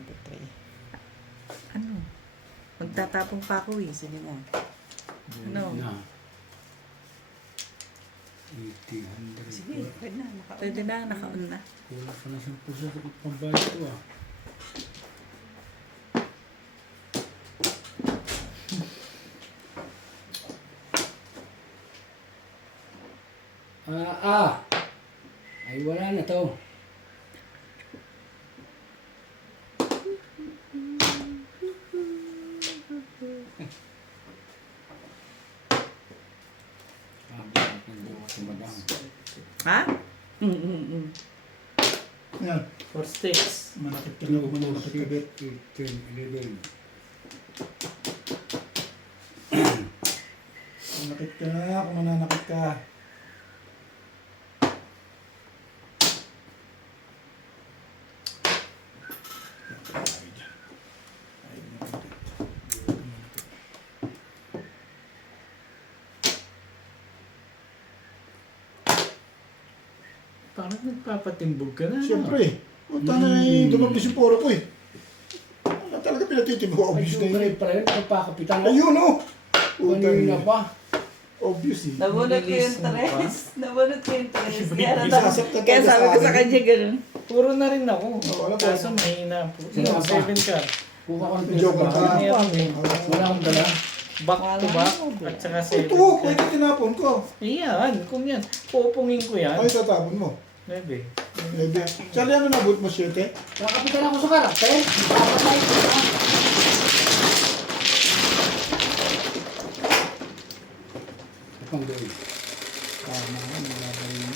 23. Ano? Magtatapong pa ako eh. Sige na. Ano? Na. 80, 100. Sige, pwede na. Pwede na, nakaon na. Kulang pa na 10% sa pambayad ko ah. Ay wala na to. Ha? Yan. For sticks. Manakit ka na kung manakit ka bit. 10, 11. Manakit ka na kung mananakit ka. Parang nagpapatimbog ka na. no? Siyempre. Punta na yung dumablis yung poro ko eh. Wala talaga pinatitibo. Ay, Obvious na siyempre yun. pa rin. Nagpakapitan. Ayun oh. Kanina pa. Obvious eh. Nabunot ko yung Nabilis mo pa? tres. Nabunot ko yung tres. Kaya, Isasaktan kaya talaga sabi sa ko sa akin. kanya ganun. Puro na rin ako. Oo, alam mo. Kaso mahina po. Sino Sino pa? 7 ka? Kuha ko ng Joke pera. ka. Meron eh. Wala akong dala. Back to back. At saka 7 Ito, pwede tinapon ko. Iyan. Kung yan. Pupungin ko yan. Ay, tatapon mo. 9. Maybe. Charlie, ano nabot mo, 7? Nakapitan ako sa karakter. Papatay ko na. Pang gawin. Tama, nilabay mo.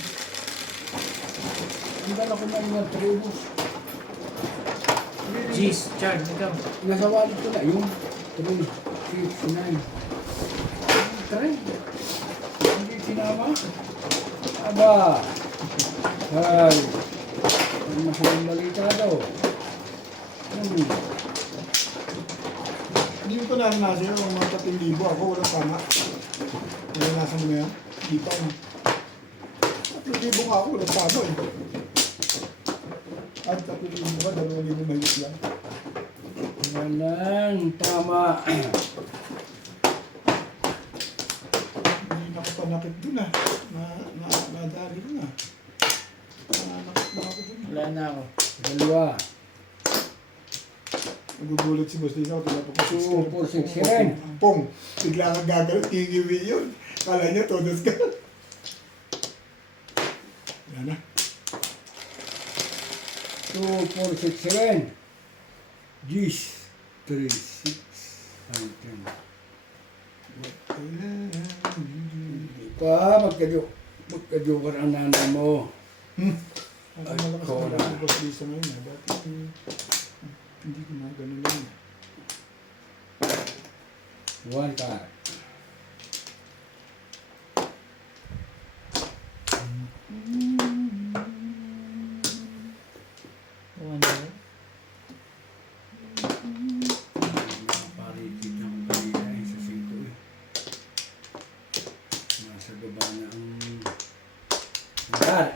Ang dala ko na yung tribus. Jeez, Chard, ikaw. Nasa wallet ko na yung 3, 6, 9. Try. Hindi sinama. Aba. Ay. Ang masalang balita daw. Hindi ko naranasan yun, mga 3,000 ako, walang tama. Naranasan mo na yan? Hindi pa mo. 3,000 ka ako, walang tama eh. At 3,000 ba, 2,000 mahigit lang. Walang tama. Hindi na ako panakit dun ah. Nadali ko na. Nanakit na ako dun. Wala na ako. Dalawa. Nagugulat si Boss Lino, tinapos ko 2, 4, 6, 7. Pong! Bigla kang gagawin, kikiwi yun. Kala niya, todos ka. Yan na. 2, 4, 6, 7. Gis. 3, 6, 5, 10. Hindi pa. Magka-joker ang nanay mo. Ang malakas Ay, na si Boss Lisa ngayon eh. Dati hindi ko na ganun lang. 1 card. One, Paritid na kung kanina eh, sa 5 eh. Nasa baba na ang card.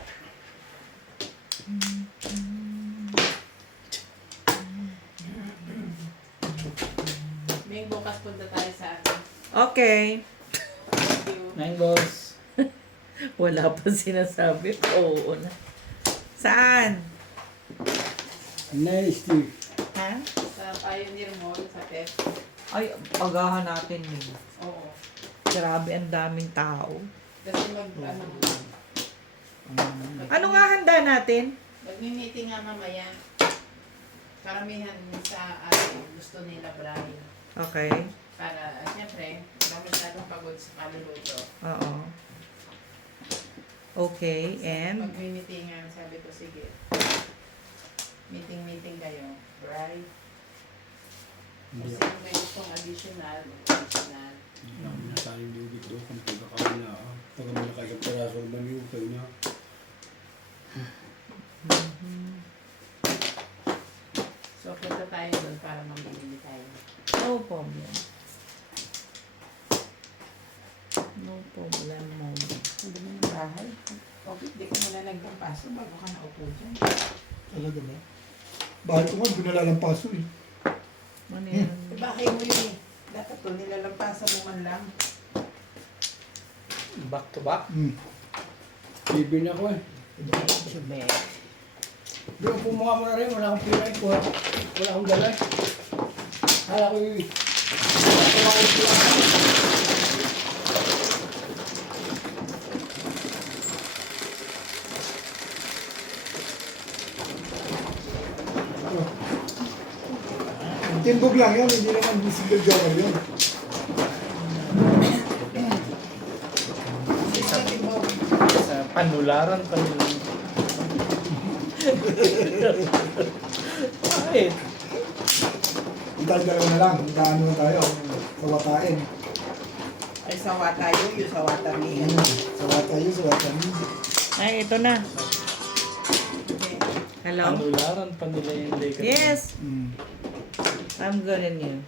May bukas punta tayo sa atin. Okay. Thank you. 9 balls. Wala pa sinasabi. Oo na. Saan? Nice Steve. Ha? Sa Pioneer Mall, sa PEP. Ay, agahan natin yun. Oo. Grabe, ang daming tao. Kasi Ano nga handa natin? Magmi-meeting nga mamaya. Karamihan sa atin, gusto nila brine. Okay. Para, siyempre, wala masyadong pagod sa kaluluto. Oo. Okay, and? Magmi-meetingan, sabi ko, sige. Meeting kayo. Brine. Kung sino may gustong additional. Marami na tayong lugit doon kung pagkakawin na. Pag may nakasang peraso naman yung kayo na. So, punta tayo doon para mamili tayo. No problem. No problem, mom. Hindi mo yung bahay. Okay, di ka muna nagpapaso bago ka naupo dyan. Talaga ba? Bahay ko nga, pinalalampaso eh. Ano yan? Bahay mo yun eh. Dapat to, nilalampasan mo man lang. Back to back. Hmm. Bibili na ako eh. Doon pumuha mo na rin, wala akong pila eh. Wala akong dala eh. Hala ko yun. Wala akong pila. Timbog lang yan, hindi naman single joker yun. Sa panularan pa nila. Bakit? Dalawa na lang, magkaano na tayo. Kawatain. Ay, sawa tayo, yung sawa tayo. Sawa tayo, sawa tayo. Ay, ito na. Hello? Panularan pa nila yung Lakers. Yes! Hmm. I'm good in you.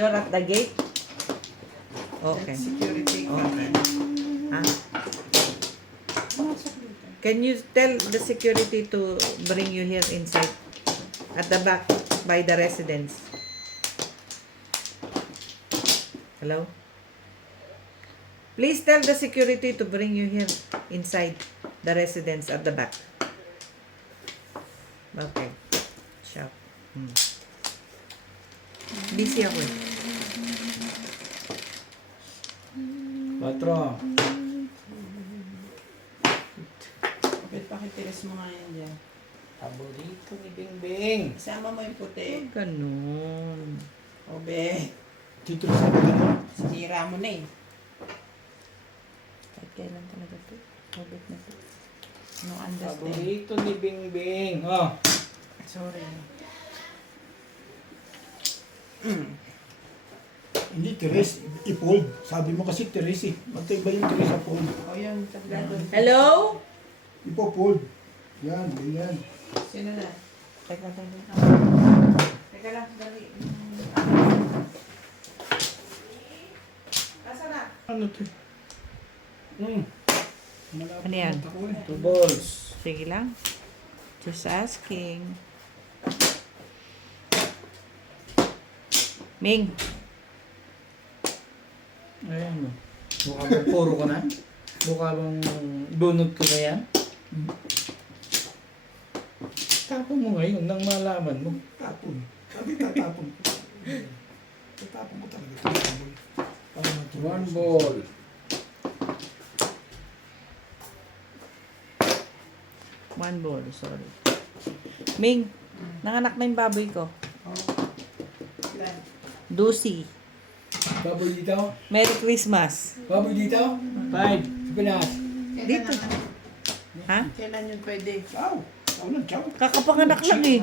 You're at the gate? Okay. Security. Okay. Ah. Can you tell the security to bring you here inside? At the back, by the residence. Hello? Please tell the security to bring you here inside the residence at the back. Okay. Shout. Busy ako eh. 4. Ba't pakitiris mo nga yan dyan? Paborito ni Bingbing. Isama mo yung puti. Ganun. O be, Dito sa ganun. sinira mo na eh. Kahit kailan talaga to. COVID na to. No understand. Paborito ni Bingbing. Oh. Sorry. Hindi, Teres. I-fold. Sabi mo kasi Teres eh. Magkaiba yung Teres sa fold. O yun, tablado. Hello? Ipo-fold. Yan, ganyan. Sino na? Teka, teka. Teka lang, dali. Nasaan na? Ano to? Ano yan? Ako eh. 2 balls. Sige lang. Just asking. Ming. Ayan o. Mukha bang puro ko na? Mukha bang bunot ko na yan? Tapon mo ngayon nang malaman mo. Tapon. Sabi tatapon ko. Tatapon ko talaga ito. Para matuloy. 1 ball. One ball, sorry. Ming, nanganak na yung baboy ko. Ilan? Lucy. Baboy dito. Merry Christmas. Baboy dito. 5. Sa Pinas. Kailan Dito. naman? Ha? Kailan yun pwede? Ciao. Ciao na, ciao. Kakapanganak lang eh.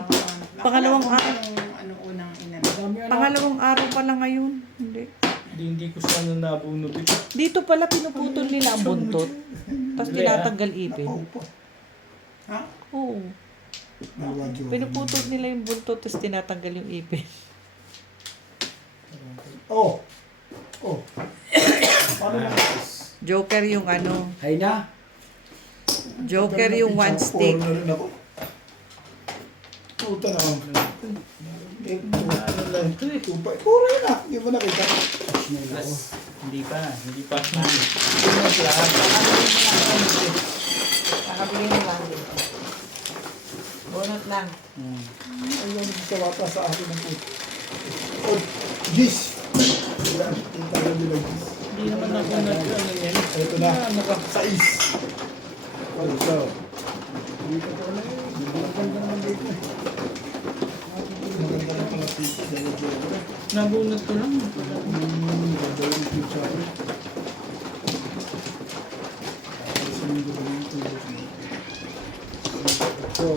Pangalawang araw. Ano unang inan? Dami ano. Pangalawang araw pa lang ngayon. Hindi. Hindi ko sana nabunod ito. Dito pala pinuputol nila ang buntot. Tapos tinatanggal ipin. Napaupo. Ha? Oo. Malwadyo. Pinuputol nila yung buntot tapos tinatanggal yung ipin. Oh. Oh. Paano na? Joker yung ano. Hay na. Joker yung one stick. Puro na rin ako. Puta na ako. Eh, ano lang ito eh. Tupa. Puro yun ah. Hindi mo nakita. Plus, hindi pa. Hindi pa. Kakabili mo lang dito. Bunot lang. Ayun, sawa pa sa akin ng puto. Oh, gis. Yan, kita lang nila gis. Hindi naman ako ano yan. Ito na. Sais. Oh, so. Dito ko na eh. Maganda naman dito eh. Maganda lang pala pizza. Dahil dito. Nabunod ko lang. Maganda yung pizza. Sumigo ba yung tubo? So.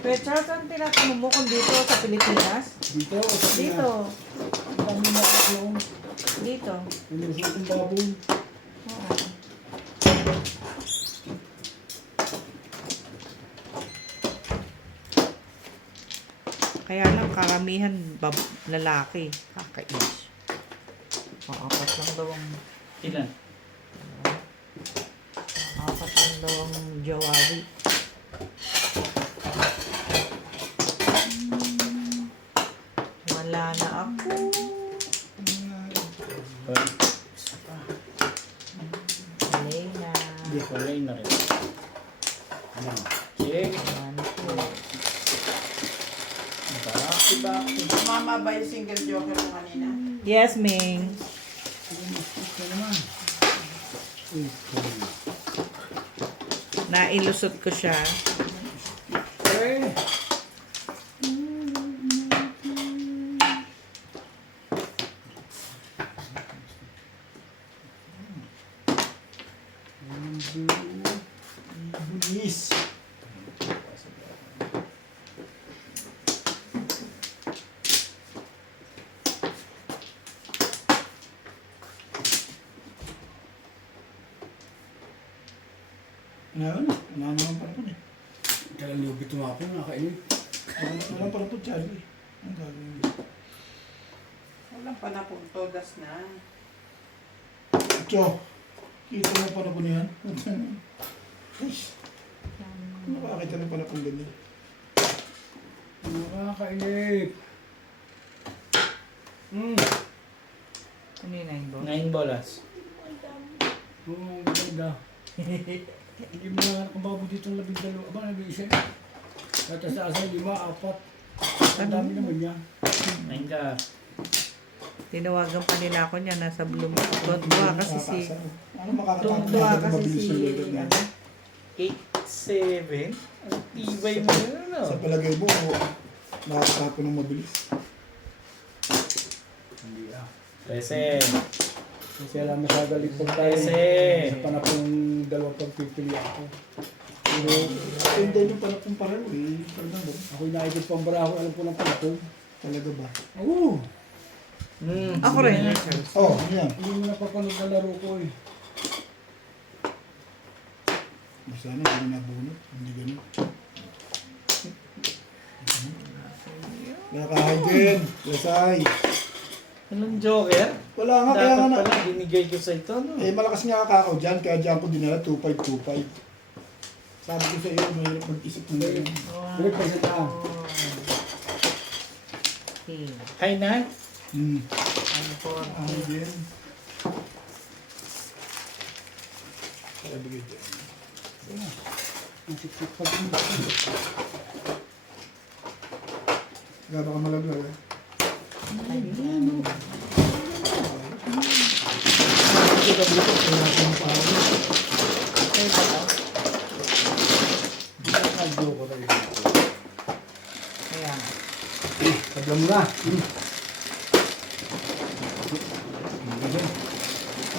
Petra, saan tinatanong mo kung dito sa Pilipinas? Dito. o sa Pinas? Dito. Ang dami na ako. Dito. Pinusok ang baboy. Oo. Kaya lang karamihan lalaki. Kakainis. Apat lang daw ang Ilan? Jawawi. Wala na ako. Lay na. Hindi ko lay na rin. Ano? Sige. One, two. Baki. Mama ba yung single joker mo kanina? Yes, Ming. Ito naman. Nailusot ko siya. Eh. Bulis. Ano naman pala po eh. Kaya lubit tumapon, nakainit. Wala pala po, Charlie. Ang gagawin mo. Walang panapong todas na. Cho, kita mo pala po niyan? Nakakita na pala pong ganyan. Nakakainit. Ano yun, 9 ball? 9 bolas. Oo, maganda. Hindi mo na kumbago dito ng 12. Aba, nag-iisa. Kaya sa asa, 5, 4. Ang dami naman yan. 9 ka. Tinawagan pa nila ako niya, nasa Bloom. Tuwa kasi si... Ano makakatapos Tuwa natin kasi mabilis si... yung level na? Ano? 8-7. Ang tibay mo yun, ano? Sa palagay mo, nakakatapos ng mabilis. Hindi ah. 13. Kasi alam masagalit pag tayo. Kasi. Sa panapong 2 pagpipili ako. Pero, hindi nyo pala kung pareho eh. Fernando, Ako'y naikot pang baraho, alam ko ng panapong. talaga ba? Oo. Ako rin. Oh, yan. Hindi mo napapanood na laro ko eh. Sana hindi nabunot. Hindi ganun. Nakakahay din. Lasay. Anong joker? Wala nga, kaya nga Dapat na. pala binigay ko sa ito, no? Eh, malakas nga kakao dyan, kaya dyan ko dinala 2525. Sabi ko sa iyo, mahirap mag-isip ng ganyan. Balik pa sa taon. High na? Ano din? Kaya bigay dyan. Ang siksik pa din. Kaya baka malaglag eh. Nakakadyo ko tayo. Kaya. Tabla mo na.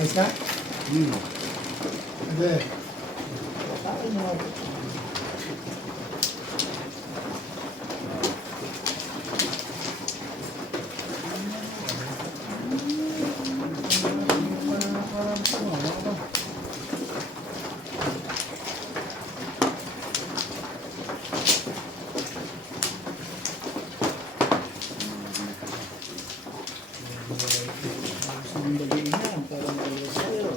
Ayos na? Hindi. Saan mo? Sandali na, para maliwas tayo.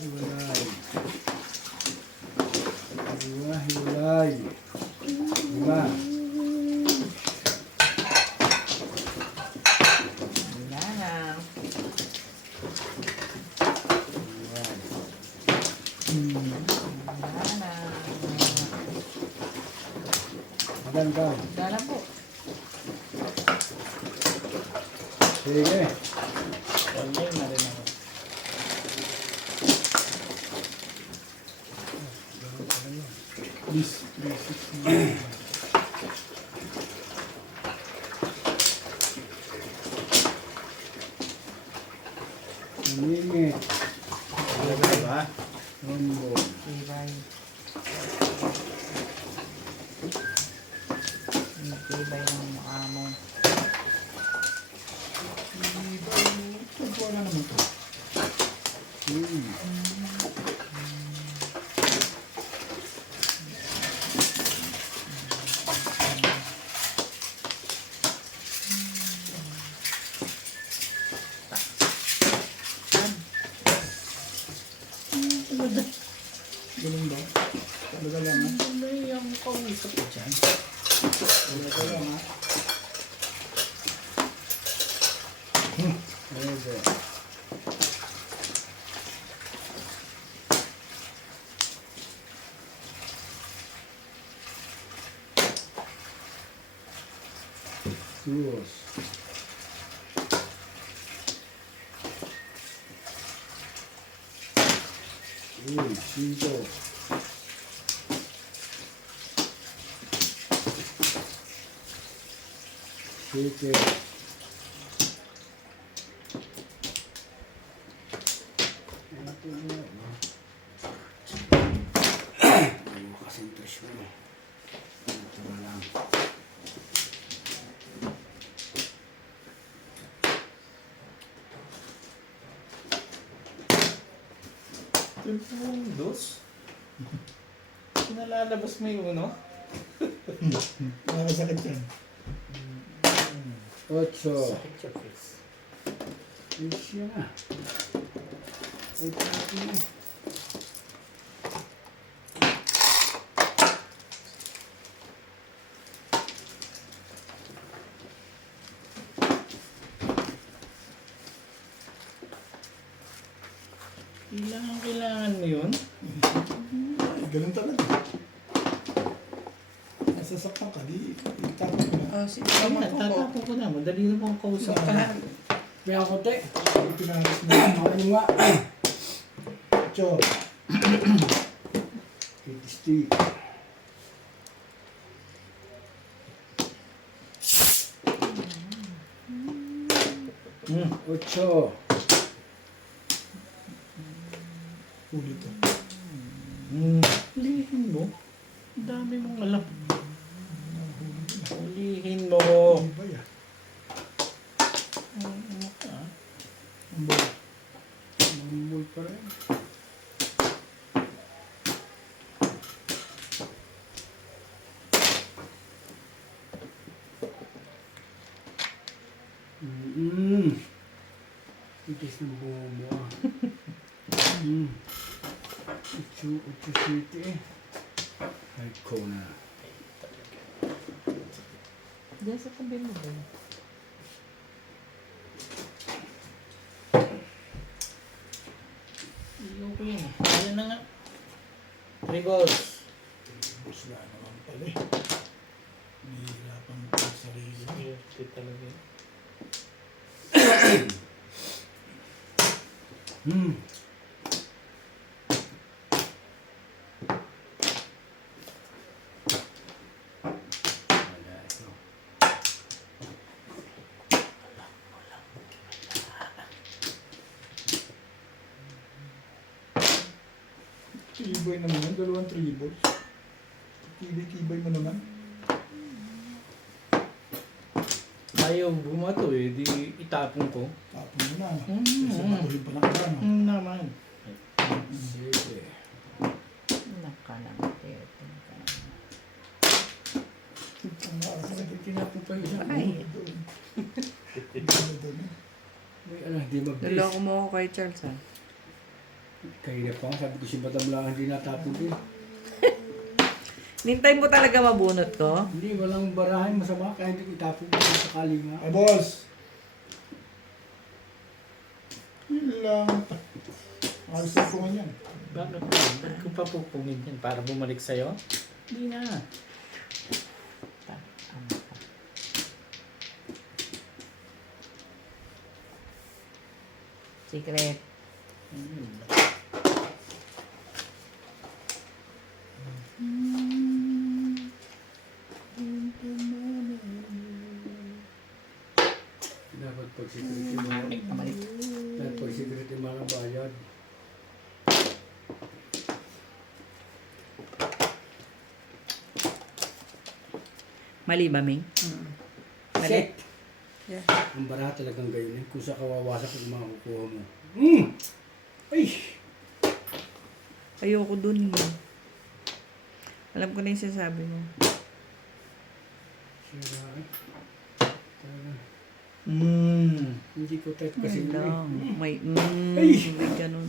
Hiwalay. Hiwalay. Diba? Wala na. Wala na. Maganda. Wala na po. Sige. Online na rin ako. Please, 369. Namingit. Talaga ba? Rumbo. Tibay. Ang tibay ng mukha mo. Ito na naman to. Ganun ba? Talaga lang ha? Ano yung kausap ko dyan? Talaga lang ha? Pwede. Sus. Uy, 5. Siete. Ayaw kasing trash mo. Ito na lang. Yung dos? Pinalalabas mo yung ano? Nakakasakit yan. 8. Sakit siya, Chris. Isya na. Ay, natin na. Kailangan mo yun? Ay, ganun talaga. Nasasaktan ka, di itapon ko na. Oh, sige. Ay, tatapon ko na. Madali na pang kausap ka. Kaya ako, te. Pinalis na. Ano nga? Cho. 80. Hmm. 8. Ulit to. Hulihin mo. Ang dami mong alam. Hulihin mo. Ano ba yan? Ano ka? Ang ba? Mamul pa rin. Itis ng buho mo ah. 8 city eh. Ay ko na. Diyan sa tabi mo ba? Ayoko yun. Ayan na nga. 3 balls. Bus na naman pala eh. Nihihirapan mo pa sa sarili. Swerte talaga yun. Wala ito. Tibay naman yan. 2 tribos. Tibay-tibay mo naman. Ayaw bumato eh. Di itapon ko. Tapon mo na. Mm. Kasi matuloy pa lang ka na. Naman. Sige. Nakalangkit. Sabi tinapon pa isa. Ay. May alam, di mag-dis. Naloko mo ako kay Charles ha. Kaya pa nga, sabi ko si Madam lang hindi natapon din. Nintay mo talaga mabunot ko? Hindi, walang barahan masama kaya hindi ko itapon ko sa sakali nga. Ay, boss! Yun lang. Ayos na po nga yan. Bakit ba? Ba't ko pa pupungin yan? Para bumalik sa'yo? Hindi na. Secret. Dapat pag security mo, dapat pag security mo ang bayad. Mali ba, Ming? Mali? Shit! Yeah. Ang baraha talagang gayon eh. Kung sa kawawasak yung makukuha mo. Ay! Ayoko dun eh. Alam ko na yung sinasabi mo. Sira eh. Talaga. Hindi ko type kasi Kasi yun lang. eh. May, Ay! may ganun.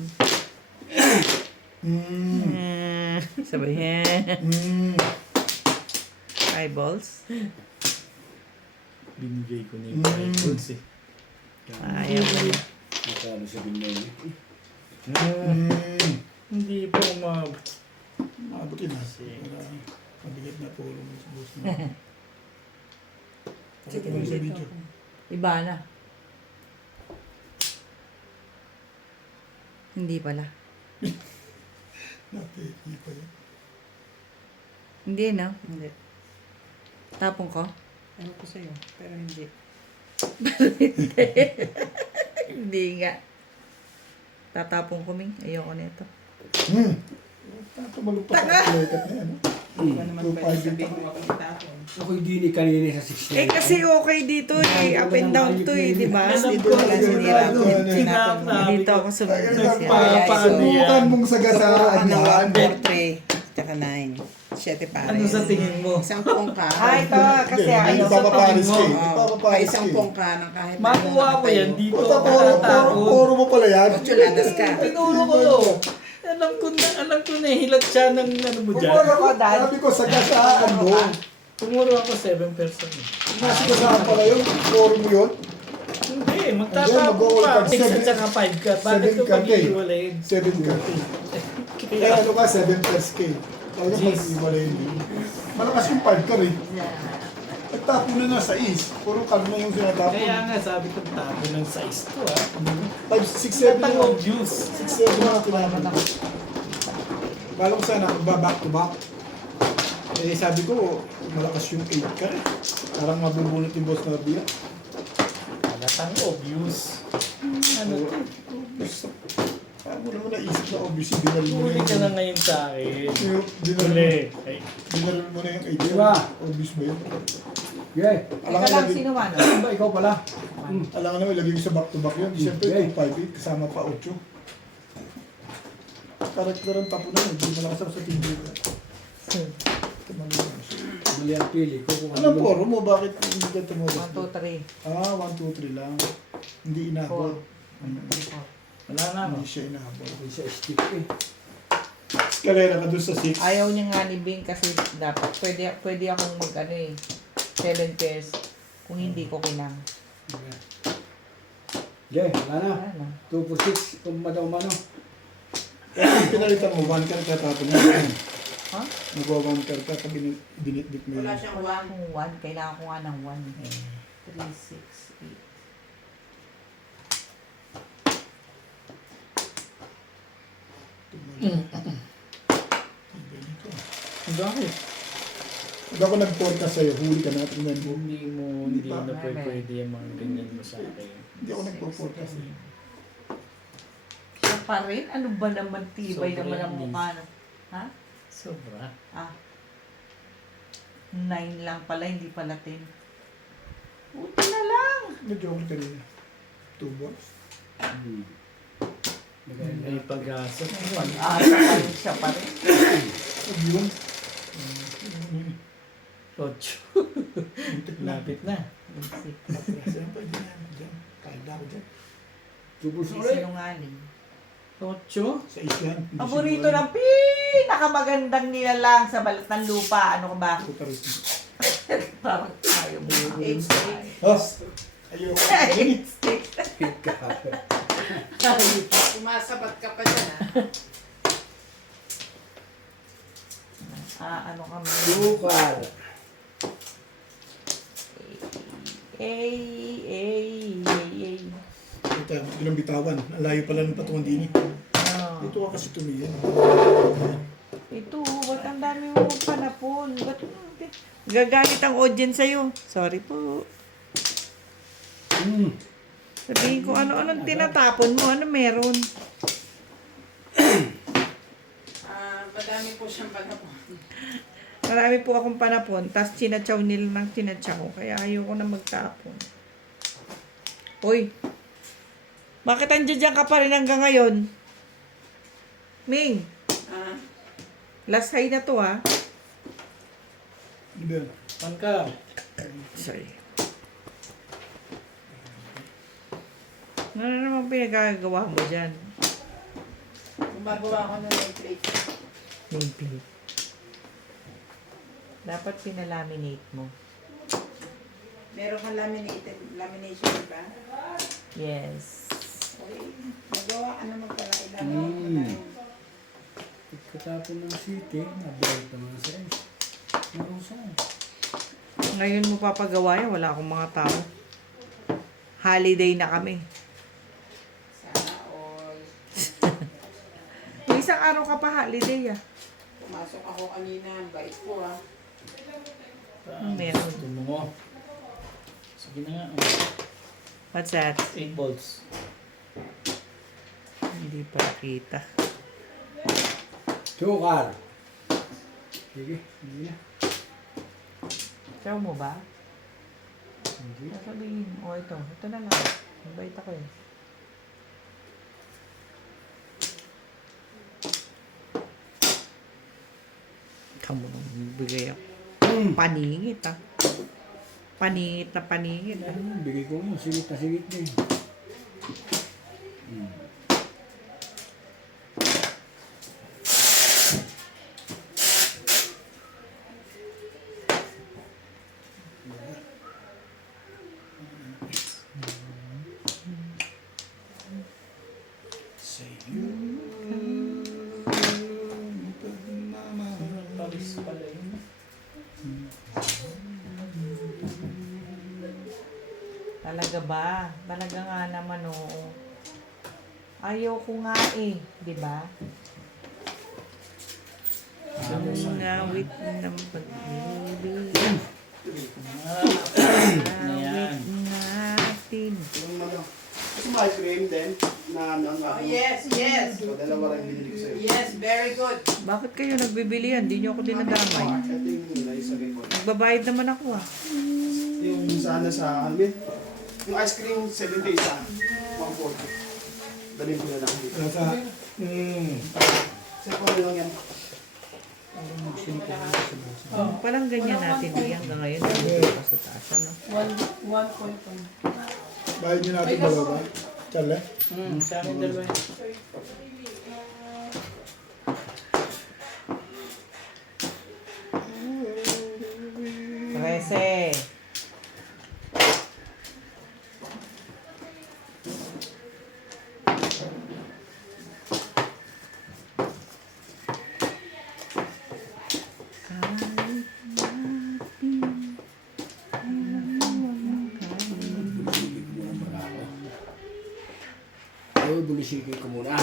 Mm. Sabihin. Hmm. Eyeballs. Binigay ko na Mm. yung iPods eh. Ayaw mo na. Nakano sa binili. Hmm. Hindi po umabot. Mabuti na. Mabigat na po ulo mo sa boss mo. Pakita mo sa video. Iba na. Hindi pala. Dati, hindi pa yun. Hindi, no? Hindi. Tapong ko? Ano ko sa'yo? Pero hindi. Hindi nga. Tatapong ko, Ming. Ayoko nito. Hmm. Tumalog pa sa plakat na yan. Ano naman Two, pwede five, sabihin mo akong itapon. Ako'y dini kanina sa 6 Eh, kasi okay dito eh. Up and down to eh, di ba? Dito na lang sinira ko. Dito ako sumunod sa Subukan mong sagasaan Ano, yan. 1, 4, 3, tsaka 9. 7 pares. Ano sa tingin mo? Isang pongka. Ay, ito. Kasi Hindi, ano. nagpapaparis ka eh. Oo, Nagpapaparis isang ka eh. pongka ng kahit Makuha ko yan dito. Puro mo pala yan. Chuladas ka. Tinuro ko to. Alam ko na hilat siya ng ano mo dyan. Pumuro ko, Dad. Sabi ko sagasaan mo. Tumuro ako 7 person eh. Sagasaan pala yun. Puro mo yun. Hindi, Hindi, magtatapon mag-all pa. card. 6 at saka 5 ka. Bakit ko 7 ka, eh. pag-iwalayin? 7 ka. Kaya ano ka, 7 plus K. Talaga Jeez. pag-iwalay yun. Malakas yung 5 ka rin. Nagtapon na na sa is. Puro card na yung sinatapon. Kaya nga sabi ko tapo ng size to ah. 6-7 Ang yun. obvious. 6-7 na tinapon. Bala ko sana back to back. Eh sabi ko, malakas yung 8 ka rin. Parang mabubunot yung boss na biya. Halatang obvious. Ano to? Parang mo naman naisip na obvious. Dinal mo Huli na ka na yung... ngayon sa akin. Dinal Huli. Ay, mo na yung 8. Diba? Obvious ba yun? Yeah. Alam Ika ka lang, lagi, sino man? Ba, ikaw pala. alam ka naman, ilagay ko sa back to back yun. Siyempre, Okay. 2-5-8, kasama pa 8. Karakter ang tapo na, hindi mo lang sa TV. Mali ang pili ko kung Anong poro mo? Bakit hindi ka 1, tumulong? 2, 3. Ah, 1, 2, 3 lang. Hindi inabot. wala na no. Hindi siya inabot. Sa stick eh. Eskalera ka doon sa 6. Ayaw niya nga ni Bing kasi dapat pwede akong mag ano eh 7 pairs kung hindi ko kinang. Yeah, wala na. Ano? 2 for 6, kung madaw-mano. Kaya pinalitan mo, 1 ka tatapon mo. Ha? Nagwa 1 ka pag binitbit mo Wala yun. siyang Wala 1. akong 1. Kailangan ko nga ng 1. 3, 6, 8. Bakit? Pag ako nag-forecast sa'yo, huli ka na, tingnan mo. Hindi na pwede yung mga ganyan mo sa akin. Hindi ako nagpo-forecast eh. 8. Siya pa rin? Ano ba naman tibay Sobra naman ang yan, mukha? No? Ha? Sobra. Ah. 9 lang pala, hindi pala 10. Buti na lang. Medyo ako kanina. 2 balls. May pag-asa. Pag-asa pa rin siya pa rin. Pag yun, Ocho. muntik na. Lapit na. Siyempre, di na. Diyan. Kahit ako dyan. 2 for 6 Hindi ulit. sinungaling. Ocho? Sa isyan. hindi Paborito siguro. ng pinakamagandang nilalang sa balat ng lupa. Ano ka ba? Putaris. Parang ayaw mo. 8 stick. Has! Ayoko. Sumasabat ka pa dyan Ano kami? Sukal. Ay. Ito, ilang bitawan. Ang layo pala ng patungan din eh. Oh. Ito ka kasi tumiyan. Ito, ba't ang dami mo panapon? Ba't gagalit ang audience sa'yo? Sorry po. Sabihin ko, ano-anong tinatapon mo? Ano meron? Madami po siyang panapon. Marami po akong panapon, tas chinatsaw nila ng chinatsaw, kaya ayoko na magtapon. Hoy, bakit andiyan ka pa rin hanggang ngayon? Ming, last high na to ha. Ano ba yan? Pangka. Sorry. Ano naman pinagagawa mo dyan? Gumagawa ko na ng plate. nameplate. Dapat pinalaminate mo. Meron kang lamination, di ba? Yes. Uy, nagawa ka naman pala. Ilan Mm. mo na rin. Pagkatapon ng city, nabiyak naman sa is. Narusan. Ngayon mo papagawa yan, wala akong mga tao. Holiday na kami. Sana all. May isang araw ka pa holiday ah. Pumasok ako kanina. Bait ko ah. Meron. Gusto mo. Sige na nga. What's that? 8 volts. Hindi pa nakita. Sukar. Sige, hindi na. Saw mo ba? Hindi. Sasabihin, ito. Ito na lang. Mabait ako eh. Kamu nang bigay ako. Paningit ah. Paningit na paningit ah. Bigay ko yun, sigit na sigit din. Say you. Paris pala yun. Talaga ba? Talaga nga naman oo. Ayaw ko nga eh. Di ba? Ang ngawit ng pag-ibig. Ayan. Ngawit natin. Yung ano, gusto mo ice cream din? Na ano, Oh, yes, yes. So, dalawa rin binili ko sa'yo. Yes, very good. Bakit kayo nagbibili yan? Di nyo ako dinadamay. Ito yung naisagay ko. Nagbabayad naman ako ah. Yung sana sa Alvin. Yung ice cream, 70 isa. 140. Dalhin ko na lang dito. Nasa, Sa kung lang yan. Palang ganyan natin di hanggang ngayon. Hindi pa sa taas ano. 1.1. bayad nyo natin dalawa ba? Chale? Sa amin dalawa yun. Trese. Bulisigay ko muna.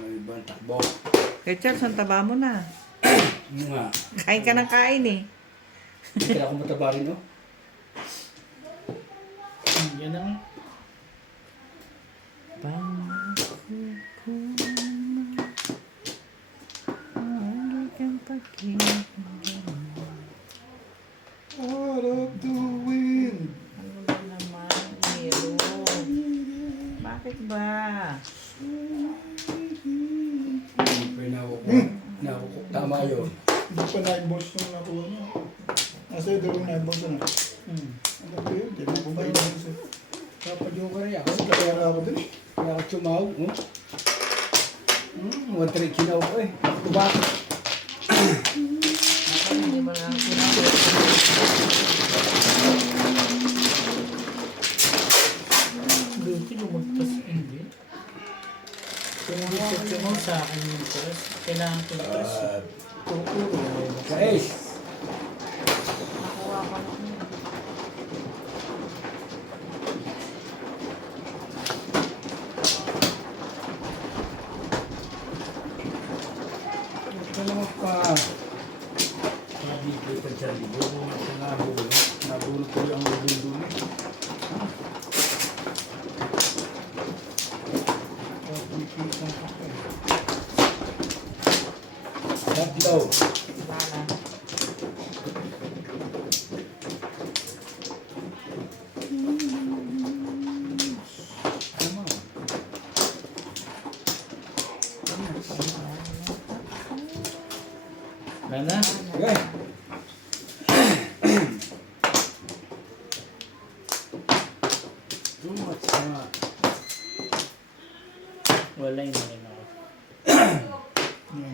May ibang takbo. Kaya Charles, ang taba mo na. Yung nga. Kain ka ng kain eh. Hindi kaya ako mataba rin, no? Yan na nga. Out of the wind. Ano ba naman, Miro? Bakit ba? Hindi pa nakukuha. Tama yun. Hindi pa 9 volts yung nakuha mo. Nasa yung dalawang 9 volts na. Ano ba yun? Hindi na bumay na yun sa'yo. Kapajoker ako. Kasi kaya ako dun eh. Kaya ako tsumawag. 1-3 kinaw ko eh. Tuba. Hindi mo lang sinabi. Buti lumagpas. Hindi. Kung mag-check mo sa akin yung press, kailangan ko yung press. Puro-puro. Sa ace. Nakuha ko na. Ito naman pa. Nabibigay pa dyan. Nabulog ko yung lubin-lubin. Tatlo. Bala. Wala na. Okay. Too much na. Wala yun na rin ako. Yan.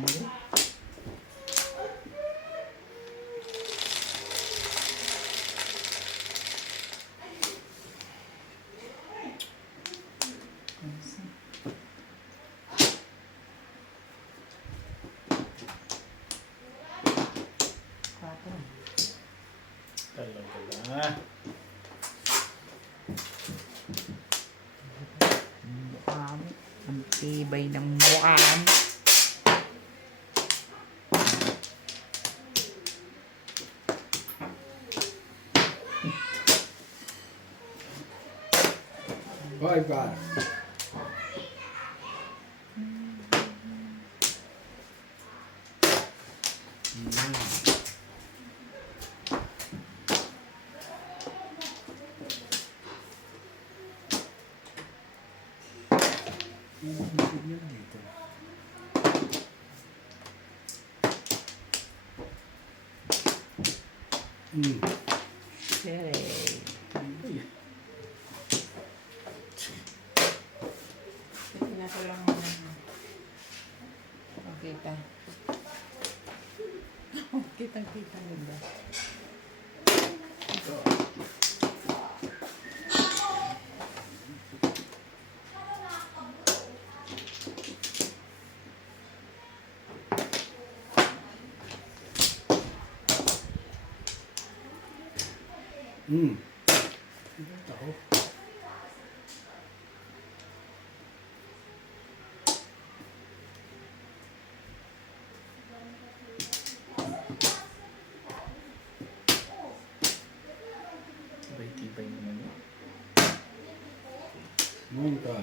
tibay ng mukha. Bye, bye. Okay. Tingnan ko lang muna. Pakita. Kitang-kita nila. Tibay-tibay naman yun. Nunca.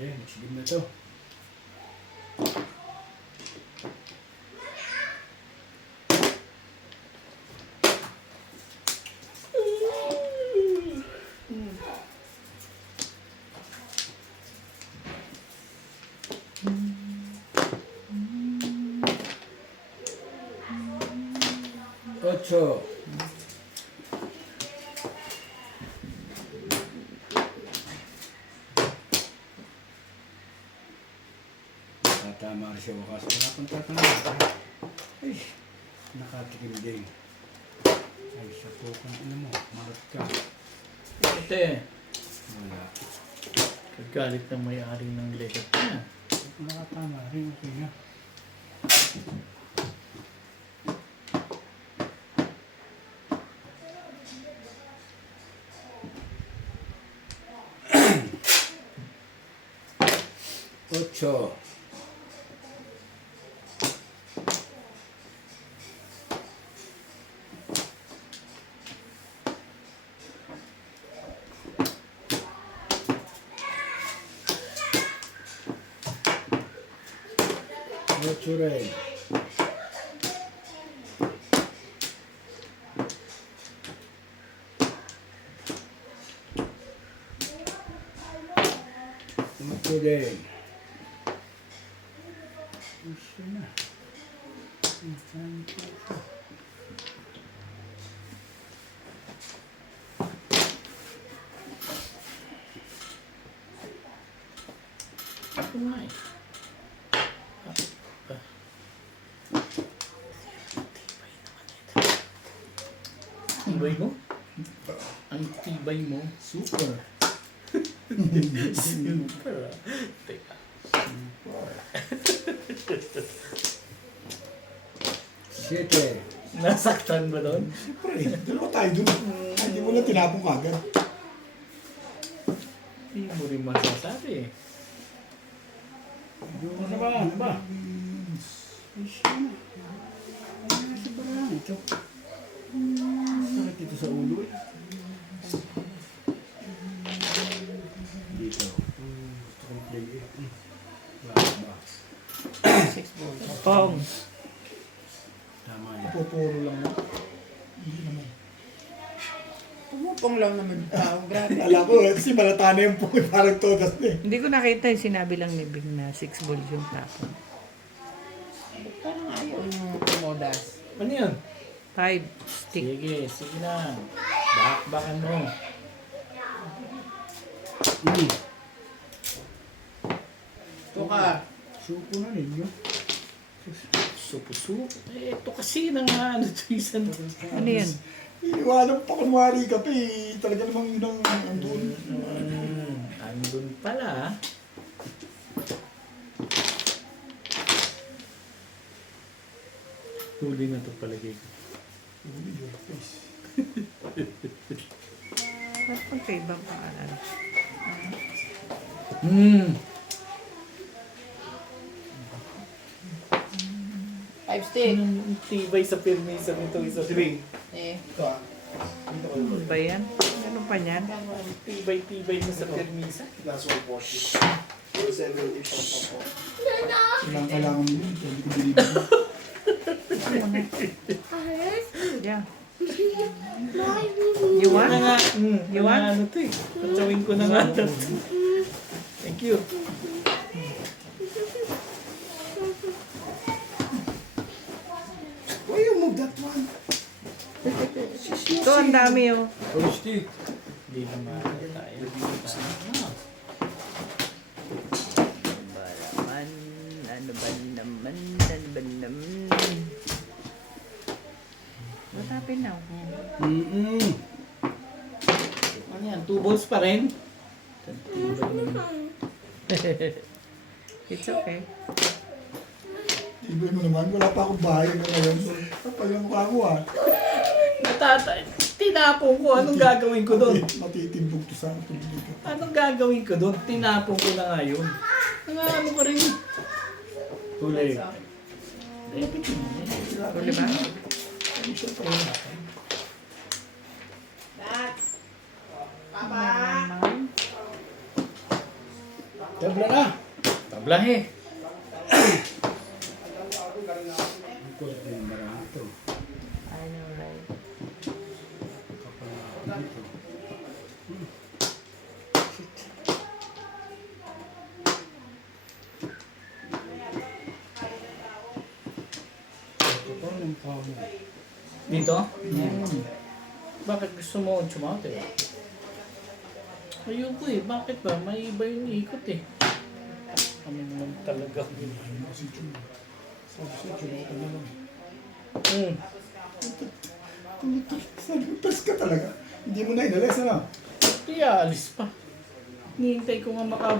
Yan, sige na to. Ocho. Tama siya wakas. Wala pang tatanong. Ay, nakatikim din. Ay, siya po kung ano mo, marat ka. Ate, Wala. kagalit ng may-ari ng legat niya. Nakatama rin, okay na. Ocho. Ocho rin. Ocho rin. Gusto na. Ako nga eh. Tibay mo? Ang tibay mo, super. Super ah. Teka. Siete. Nasaktan ba doon? Siyempre, dalawa tayo dun. Ay, hindi mo lang tinapong kagad. Hindi mo rin masasabi eh. Ano ba? Ano ba? Siya na. Ay, nasa ba lang ito? Sakit ito sa ulo eh. Dito. Gusto kong play eh. Bakit ba? Pong. Tama yan. Pupuro lang mo. Hindi naman. Pumupong lang naman tao. Grabe. Alam ko, kasi malata na yung pukoy, parang todas na eh. Hindi ko nakita yung sinabi lang ni Bing na 6 balls yung tapon. Parang ayaw yung kumodas. Ano yun? 5 stick. Sige, sige na. Bakbakan mo. Ito ka. Suko na ninyo. Supo-supo. Eh, ito kasi na nga, ano ito isang... Ano yan? Iiwanan pa kunwari ka pa eh. Talaga namang yun ang andun. Andun pala. Huli na to palagay ko. Uli your face. Ba't magkaibang pangalan? Hmm. 5 stick. Ang tibay sa permisa nito isa. Tibing. Eh. Ito ah. Ano ba yan? Ano pa yan? Tibay na sa permisa. Last 140. 70 po. Kailangan mo yun. Hindi ko binibigyan. Yeah. You want? nga. You want? Ano to eh. Patsawin ko na nga to. Thank you. Why you move that one? Ito, ang dami oh. Oh, stick. Hindi naman tayo. Ano ba naman? What happened now? Ano yan? 2 balls pa rin? It's okay. Ibig mo naman, wala pa akong bahay na ngayon. Kapal yung mukha ko ah. Natatay. Tinapon ko. Anong gagawin ko doon? Matitimbog to sa akin. Anong gagawin ko doon? Tinapon ko na nga yun. Ano ko rin. Huli. Huli ba? Ano siya pa rin? Dad. Papa. Tabla na. Tablahe. Ang kulit na yung marami ito. I know, right? Dito. Ito pa ng kamo. Dito? Bakit gusto mo sumate? Ayoko eh. Bakit ba? May iba yung ikot eh. Kami naman talaga. Si Jun. Sabi sa Jun, ako na lang. Sabi ko, pes ka talaga. Hindi mo na inalis, ano? Kaya alis pa. Hinihintay ko nga makawa.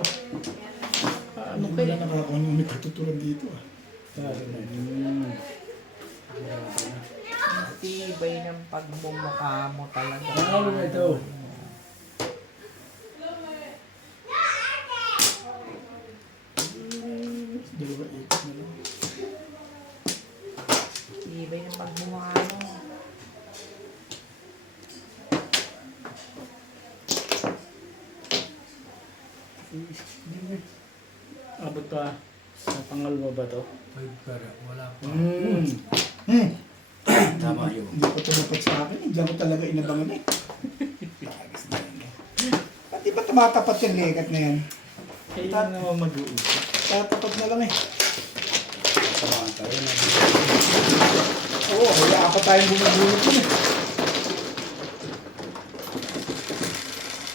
Paano Hindi mo kaya? na nakakakuha ng may katuturan dito ah. Talo na yun. Tibay ng pagmumukha mo talaga. Talo na ito. Dalawa ikot na lang. Tibay ng pagmumukha mo. Abot pa. Sa pangalawa ba to? Five para. Wala pa. Tama yun. Hindi pa tumapat sa akin. Hindi ako talaga inabangan eh. Tagas na yan. Pati ba tumatapat yung legat na yan? Kailan naman mag-uusap? Tatapat na lang eh. Samahan tayo na. Oo, kaya ako tayong bumabulot yun eh.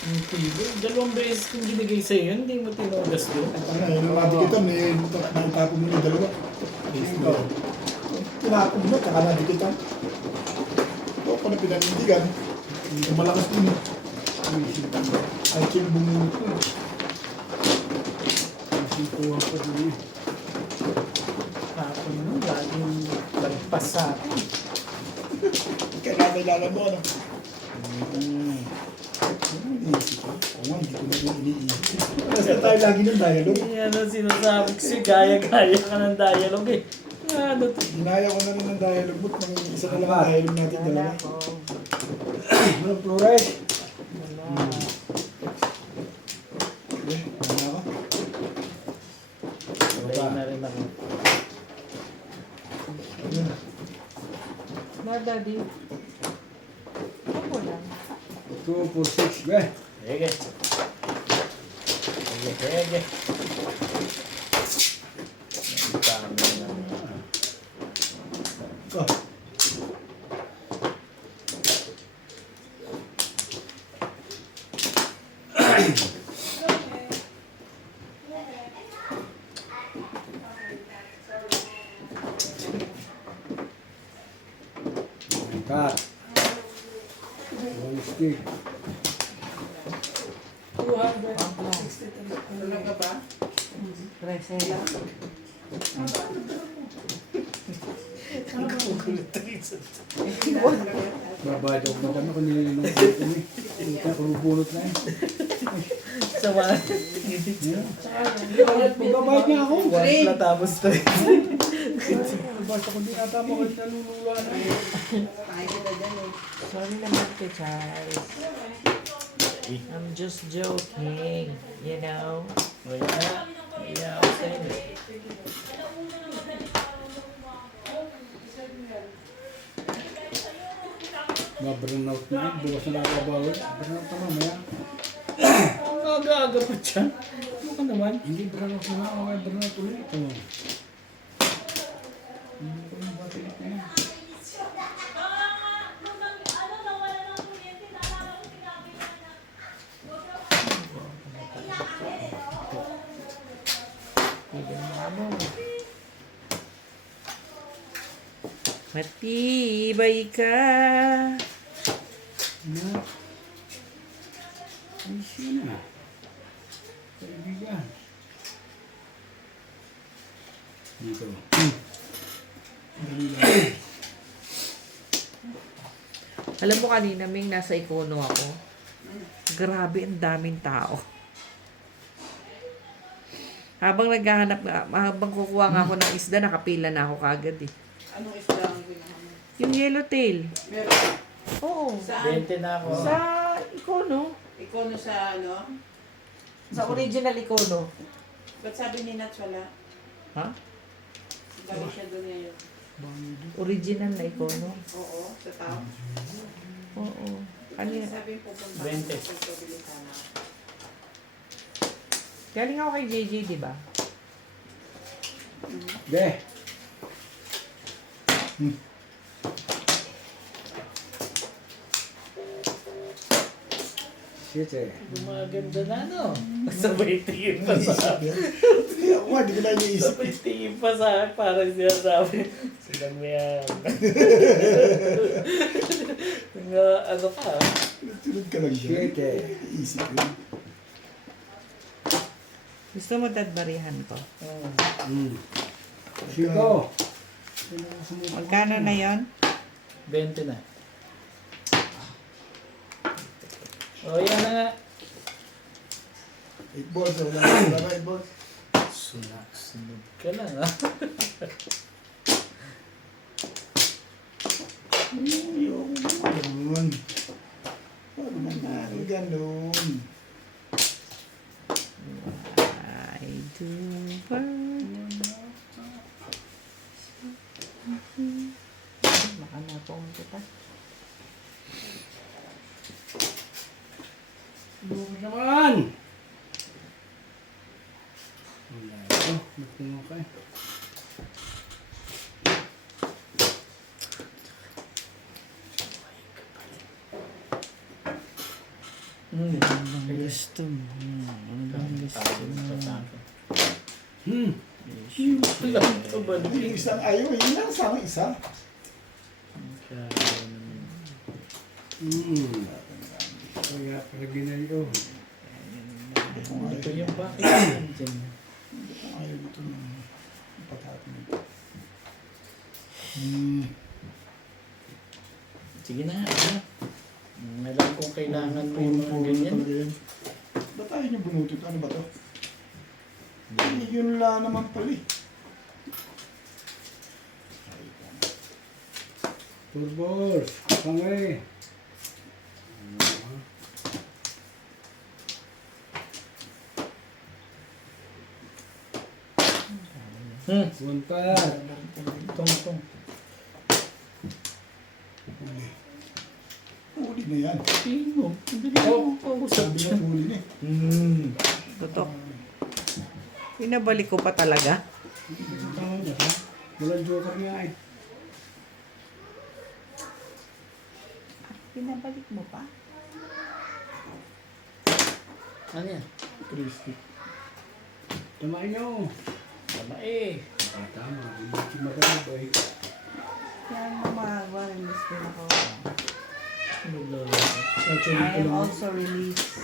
Yung tibo. 2 beses kong binigay sa'yo yun. Hindi mo tinugas doon. Ano, yung nadikitan, may naitapon mo yung dalawa. Ikaw. Tinapon mo, tsaka nadikitan. Ito ako na pinanindigan. Hindi malakas din eh. Ay, kin bumulot ko. Sikuha pa din eh. Tapon mo. Laging lagpas sa akin. Kailangan ilalan mo, ano? Iniisip ko. Oo nga, hindi ko na rin iniisip. Kasi tayo lagi ng dialogue. Yan ang sinasabi ko si Gaya-gaya ka ng dialogue eh. Ano to? Ginaya ko na rin ng dialogue book. Nang isa na lang ang dialogue natin dalawa. Walang fluoride. Okay, wala ako. Patay na rin ako. No, Daddy. Ako lang. 2 for 6. Be. Hege. Hege. Ang dami na. Oh. Cut. One stick. Talaga ba? Resela. Babayad ako na kami kung nilinom ko kami. Kulubunot na yun. Sa mga Magbabayad niya ako. once na tapos to. Basta kung di natama ko nalulula na. Tayo kita dyan eh. Sorry naman kay Charles. I'm just joking, you know? Kaya ako sa inyo. Burnout na yun. Bukas na nakabawal. Burnout na mamaya. Ang aga-aga pa dyan. Ano ka naman? Hindi burnout na nga. May burnout ulit. Ito. Hindi ko yung bakit na yan. Matibay ka. Na. Ay, sino? Kaibigan. Dito. Alam mo kanina, Ming, nasa Ikono ako. Grabe, ang daming tao. Habang kukuha nga ako ng isda, nakapila na ako kagad eh. Anong isda ang ginawa mo? Yung yellowtail. Meron. Oo. Saan? 20 na ako. Sa Ikono. Ikaw no sa ano? Sa original Ikono. Ba't sabi ni Nats wala? Ha? Galing siya doon ngayon. Original na Ikono. Oo, sa tao. Oo. Ano yan? Sabi pupunta 20. ko sa Pagkabilitana. Galing ako kay JJ, di ba? Be. Shit eh. Gumaganda na, no? Sabay tingin pa sa akin. Hindi ako nga, di ko na iniisip. Sabay tingin pa sa akin. Parang sinasabi. Silang may nga, ano ka? Tulad ka lang dyan. Shit eh. Iisip yun. Gusto mo dadbarihan ko? Chico. Magkano na yon? 20 na. O, yan na nga. 8 balls, wala ka 8 balls. Sunod ka lang, ha? Ganun. Paano nangyari ganun? I do baka napong kita. Bukas naman. Wala ito. Napungo ka eh. Gusto mo. Alam ko ba? Yung isang ayaw, yun lang sama isa. Kaya pala ginali ko. Ito yung bakit yan dyan. Ayaw ito ng pagkakataon nito. Sige na, ano? Alam kong kailangan mo yung mga ganyan. Ba't ayaw niyo bunutot? Ano ba to? Yun lang naman pala eh. Turbos. Pangay. Buntat. Tong. Huli na yan. Sino? Hindi mo pausap Sabi dyan. na huli na eh. Totoo. Pinabalik ko pa talaga. Walang joker nga eh. Pinabalik mo pa? Ano yan? Crispy. Tamain nyo. Tama eh. Tama. Hindi maganda eh. Kaya mamagawa ng list ko ako. Actually, I am also released.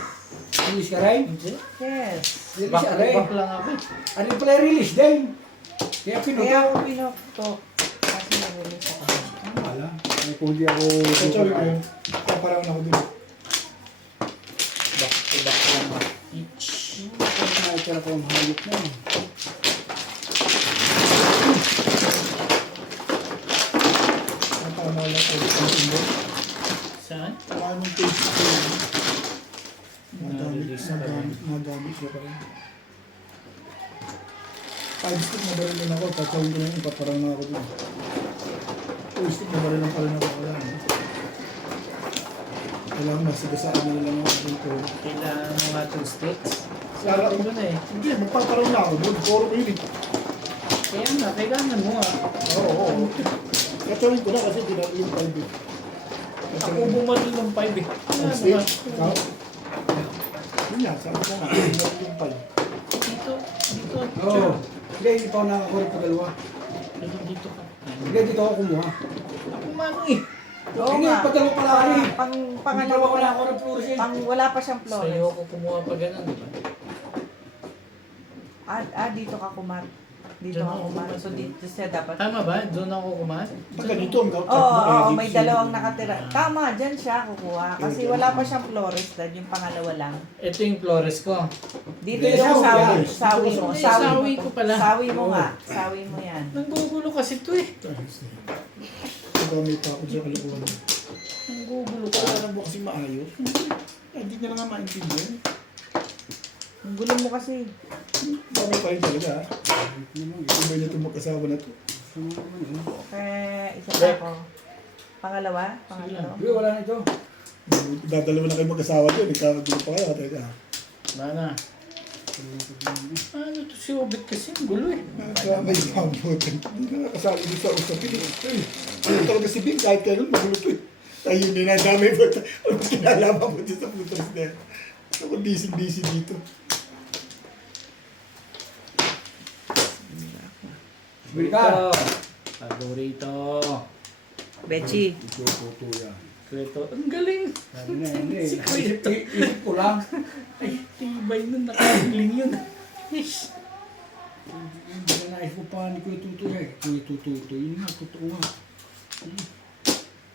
release ka rin? Hindi. Yes. Release ka rin? Back lang ako. Ano pala release din? Kaya Kaya pinuto. ako pinokto. Kasi na-release ako. kung di ako... Tatawin ko yun. Paparawan ako dun. Back to back lang ah. Each. Nakakita ko ang hayop na. Napamala ko ang tingin. Saan? Paano yung taste ko yun? Na-release pa rin. Madami siya pa rin. 5 stick na baril lang ako. Tatawin ko na yun. Paparang na ako dun. 2 stick na baril lang pa rin ako. Wala na. Kailangan masigasaan na lang ako dito. Kailangan mo nga 2 sticks. Lara Sabi ko na eh. Hindi, magpaparang na ako dun. Puro ko yun eh. Kaya nga, kailangan mo nga. Oo. Tatawin ko na kasi dinalo yung 5 eh. Ako bumalil ng 5 eh. Ano Sige, ba? ikaw? Yun nga, sabi ko nga, dinalo yung 5. Dito. Dito. Oo. Hindi, hindi pa ako nakakuha pa dalawa. Dito ka. Hindi, dito ako kumuha. Ako mano eh. Oo Hindi, nga. padalawa pala ako eh. Pang Hindi pa pangalawa wala pa ako ng fluorescent. Pang wala pa siyang Sa'yo flores. ako kumuha pa ganun, di ba? Dito ka kumat. Dito Diyan ka ako kumat. kumat. So dito siya dapat. Tama ba? Doon ako kumahan? Pag ganito, ang Oo, may dalawang nakatira. Tama, dyan siya kukuha. Kasi wala pa siyang flores dad, yung pangalawa lang. Ito yung Flores ko. Dito Hindi, yung sawi sawi yan. mo. Ay, Sawi sawi mo. ko pala. Sawi mo nga. Sawi mo yan. Nanggugulo kasi ito eh. Pagkamay pa ako sa kalikuan. Nanggugulo ka. Kaya alam mo kasi maayos. Hindi niya na nga maintindihan. Ang gulo mo kasi. Dami pa rin talaga ha. Iba niya itong mag-asawa na to. Kaya isa pa ako. Pangalawa? Pangalawa? Hindi, wala na ito. Dadalawa na kayo mag-asawa doon. Ikakagulo pa kayo. Teka. Mana? Ano to si Obit kasi? Ang gulo eh. Kaya may pambutin. Hindi na nakasali dito sa usapin. Ano talaga si Bing? Kahit kailan magulo to eh. Ayun din, ang dami po. Ano kinalaman mo dito sa putras na yan? Ako busy dito. Bili ka. Paborito. Bechi. Ito, puto yan. Kleto. Ang galing. Sabi na, hindi. Si Kuya. Isip ko lang. Ay, tibay nun. Nakagaling yun. Ish. Hindi na nais ko pa ni Kuya Tuto eh. Kuya Tuto, yun nga, totoo nga.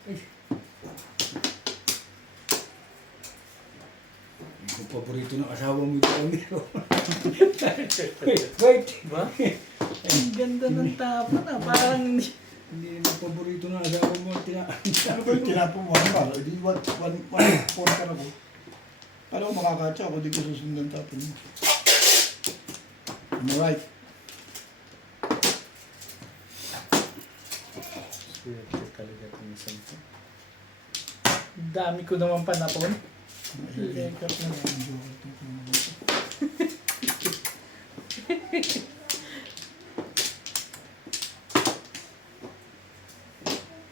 Ay. Yung paborito ng asawa mo yung Amiro. Wait! Diba? Ang ganda ng tapa na. Parang Hindi na paborito ng asawa mo. Ano ba yung tinapong mo? Ano ba? Di 1-4 ka na ko. Alam ko makakatsa ako. Di ko susundan tapon mo. Am I right? swerte talaga itong isang to. Dami ko naman panapon. Lekap na yan.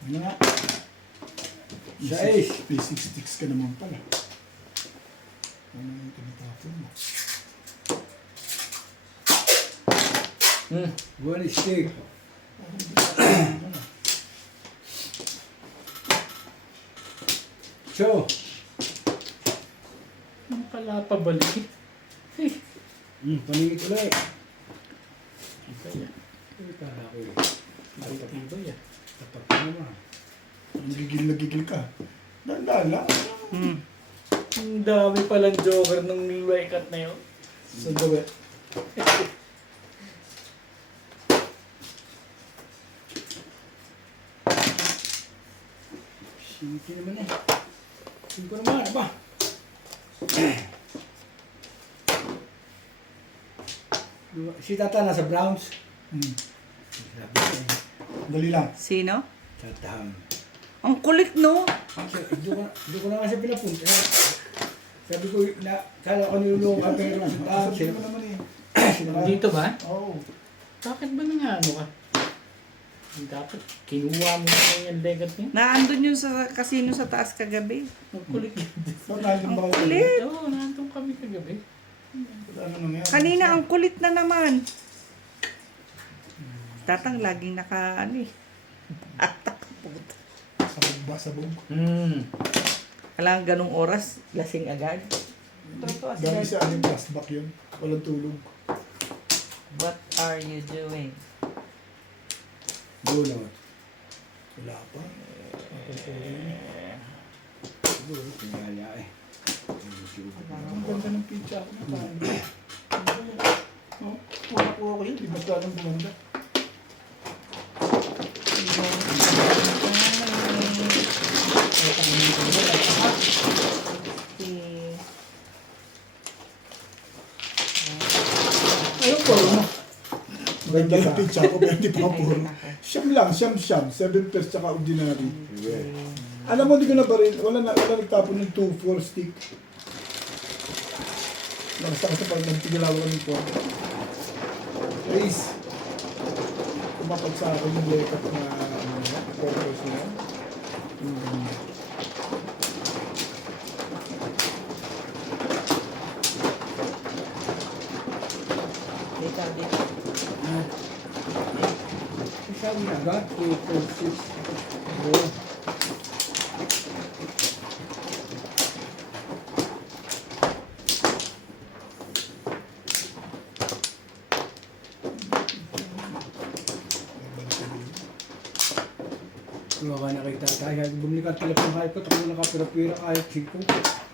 Ano nga? Sa ace. May 6 sticks ka naman pala. Ano yung tinatapon mo? One stick. So, Ang pala pabalik. paningit ulit. Kaya, Ay, kala ko eh. ay tibay ah. Tapat ka naman. Nagigil ka. Dandaan lang. Ang dami palang joker nung Luekat na yun. Sa gabi. Siniti naman eh. Hindi ko naman, ba? Si Tata nasa Browns. Sabi ko eh. Dali lang. Sino? Tata. Ang kulit, no? Doon ko na kasi pinapunta. Sabi ko, kala ko nilulong ka pero Sabi mo naman eh. Dito ba? Oo. Bakit ba nangano ka? Dapat kinuha mo na yung legat niya. Naandun yun sa casino sa taas kagabi. Ang kulit yun. Ba't nalim ba Ang ako? kulit. Oo, nandun kami kagabi. Ano nangyari? Kanina ang kulit na naman. Tatang laging naka ano eh. Sabog ba? Sabog? Kailangan ganong oras, lasing agad. Totoo, Dami sir. sa aning flashback yun. Walang tulog. What are you doing? doon naman. Wala pa. Siguro, pinaya eh. Ang ganda ng pizza ako na parang. Oh, wala ko ako yun. Di ba talagang bumanda? Ayun po, ano? Ganda ng pizza ko, pero hindi pa puro. Siyam lang, siyam. 7 pesos tsaka ordinary. Alam mo, hindi ko na ba rin, wala nagtapon ng 2-4 stick. Basta sa pag nagtigilaw kami po. Please. Kumapag sa akin yung lekat na purpose na yan. Dito. Sabi na agad, 2, 4, 6. Oh. Kung ka nakita tayo, bumili ka ng telepon hayop ko, takbo nakapira-pira kahit chiko.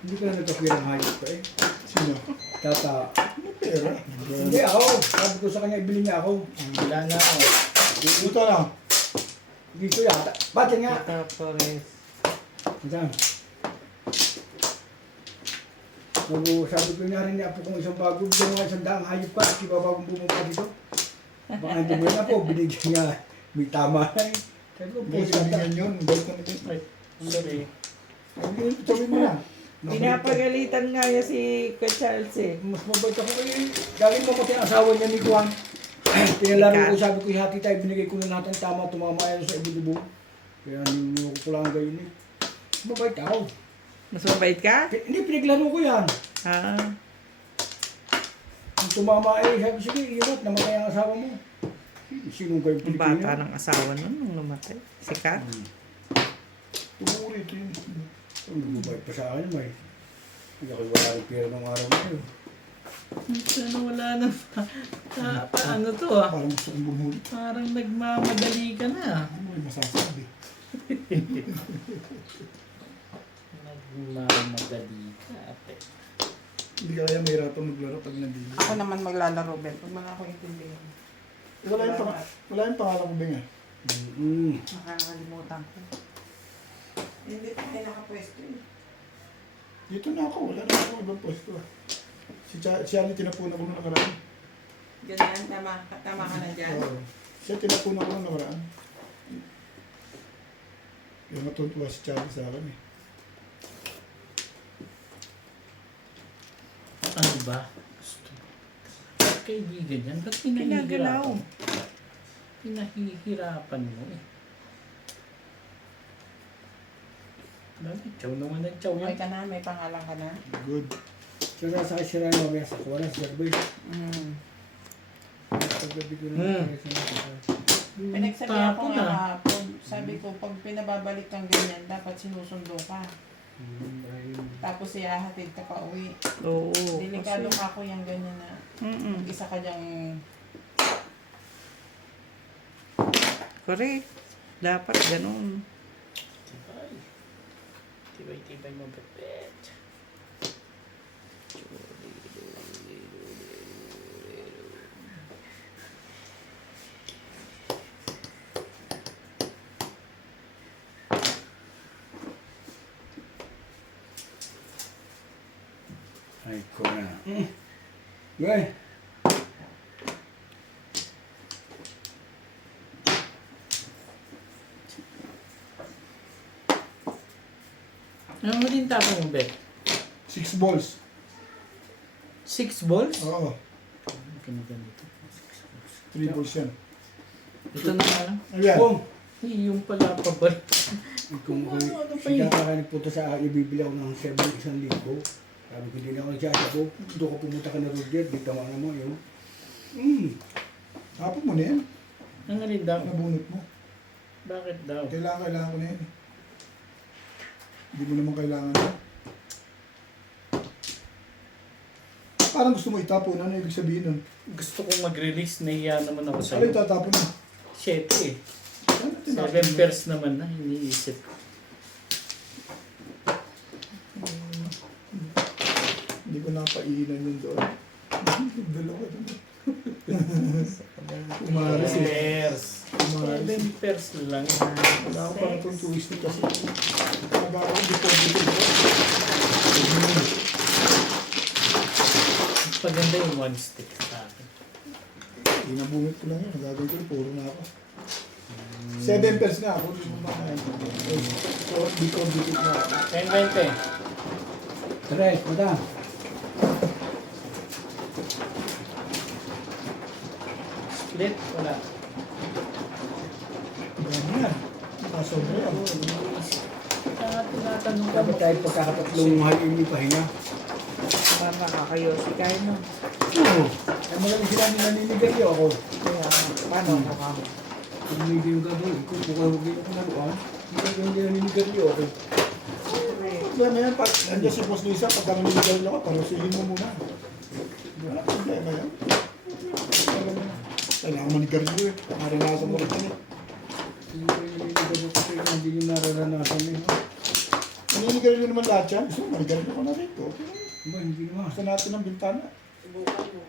Hindi ka na nagkapirang hayop ko eh. Sino? Tata. Ano pera? Hindi ako. Sabi ko sa kanya, ibili niya ako. Wala na ako. Dito na. Dito yata. Ba't yan nga? Tata Flores. Diyan. Sabi ko nga rin niya po kung isang bago, bigyan nga isang daang hayop ka at iba bagong bumaba dito. Baka hindi mo na po, binigyan niya. May tama na eh. Sabi ko, Hindi, sabihin yun. Balik na nito. Ay, sorry. Ay, sabihin mo na. Pinapagalitan nga niya si Kuya Charles eh. Mas mabait ako eh. Galing mo pati ang asawa niya ni Juan. Pinalaro ko, sabi ko, hati tayo, binigay ko na natin tama, tumama yan sa ibu-dubo. Kaya ninuko ko lang gayon eh. Mabait ako. Mas mabait ka? Hindi, pinaglaro ko yan. Ah. Kung tumama eh, sabi, sige, iyon namatay ang asawa mo. Sinong kayo Ang Pilipino? bata ng asawa nun nung namatay. Sikat. Tumuri ito yun. Mabait pa sa akin, may. Hindi ako wala ng pera ng araw na yun. Sana wala na ano to ah. Parang gusto kong bumuli. Parang nagmamadali ka na. Ano mo yung masasabi? Nagmamadali ka ate. Hindi ka kaya mahirapan maglaro pag nandito. Ako naman maglalaro, Ben. Huwag mo na ako intindihin. Wala yung pangalan ko ba nga? Nakakalimutan ko. Hindi pa tayo nakapwesto eh. Dito na ako. Wala na ako ibang pwesto. Si Ali tinapunan ko nung nakaraan. Ganyan, tama ka na dyan. Oo. Siya tinapunan ko nung nakaraan. Yung matutuwa si Charlie sa akin eh. Ano ba? Gusto. Kaibigan yan. Ba't Pinagalaw. pinahihirapan? Pinahihirapan mo eh. Bakit? Chow naman ang chow Okay yan. ka na? May pangalan ka na? Good. So, nasa kasi sila yung mamaya sa kuha na sa service. Paggabi ko na Pinagsabihan ko Tapon nga ah. hapon. Sabi ko, pag pinababalik kang ganyan, dapat sinusundo ka. Tapos ihahatid ka pa uwi. Oo. Delikado ka ako yung ganyan na isa ka dyang Correct. Dapat ganun. Tibay. Tibay-tibay mo pepet. Ay, ko na. Gawin. Ano mo din tapon mo, Bet? 6 balls. 6 balls? Oo. Ganito. 3 balls yan. Ito na ano? Ayan. Kung, Yung pala pabal. kung Ano pa si yun? Tata ka nagpunta sa akin, ibibili ako ng 7,000. Sabi ko, hindi na ako nagsasabo. Doon ko pumunta ka na Roger, dito mo mo yun. Hapon mo na yan. Ang alin daw? Nabunot mo. Bakit daw? Kailangan ko na yan. Hindi mo naman kailangan yan. Parang gusto mo itapon. Ano ibig sabihin nun? Gusto kong mag-release, nahiya naman ako Ano sa'yo. itatapon mo? 7 eh. Ano 7 pairs naman na, iniisip ko. Hindi ko napainan yun doon. Dalawa doon. Umaris eh. Pairs. Umaris. 7 pairs lang. Wala ko pa itong twist kasi. Nag-aaral deposit ko. Paganda yung 1 stick sa akin. Inabungit ko lang yun. Nagagawin ko, puro na ako. 7 pairs nga ako. Hindi mo makain. So, deposit na ako. 10-20. Tres, madam. Split, wala. Dami yan. Nakasobra yan. Tinatanong ka Dapat tayo pagkakatatlong halin yung pahinga. Para nakakayosi kayo no. Oo. Ay magaling sila naninigay niyo ako. Kaya, paano ako ka? Kung may yung gagawin, kung huwag yung kunaluan, hindi naninigay niyo ako. Problema yan. Nandiyan si Boss Lisa. Pagka naniligaw ako, parusihin mo muna. Wala problema yan. Kailangan manigarilyo eh. Maranasan mo rin yan eh. Hindi ko yung naninigay niyo kasi hindi nyo nararanasan eh. Naninigarilyo naman lahat yan. Gusto mo, manigarilyo ko na rito. Ba, hindi naman. Gusto natin ng bintana. Subukan mo.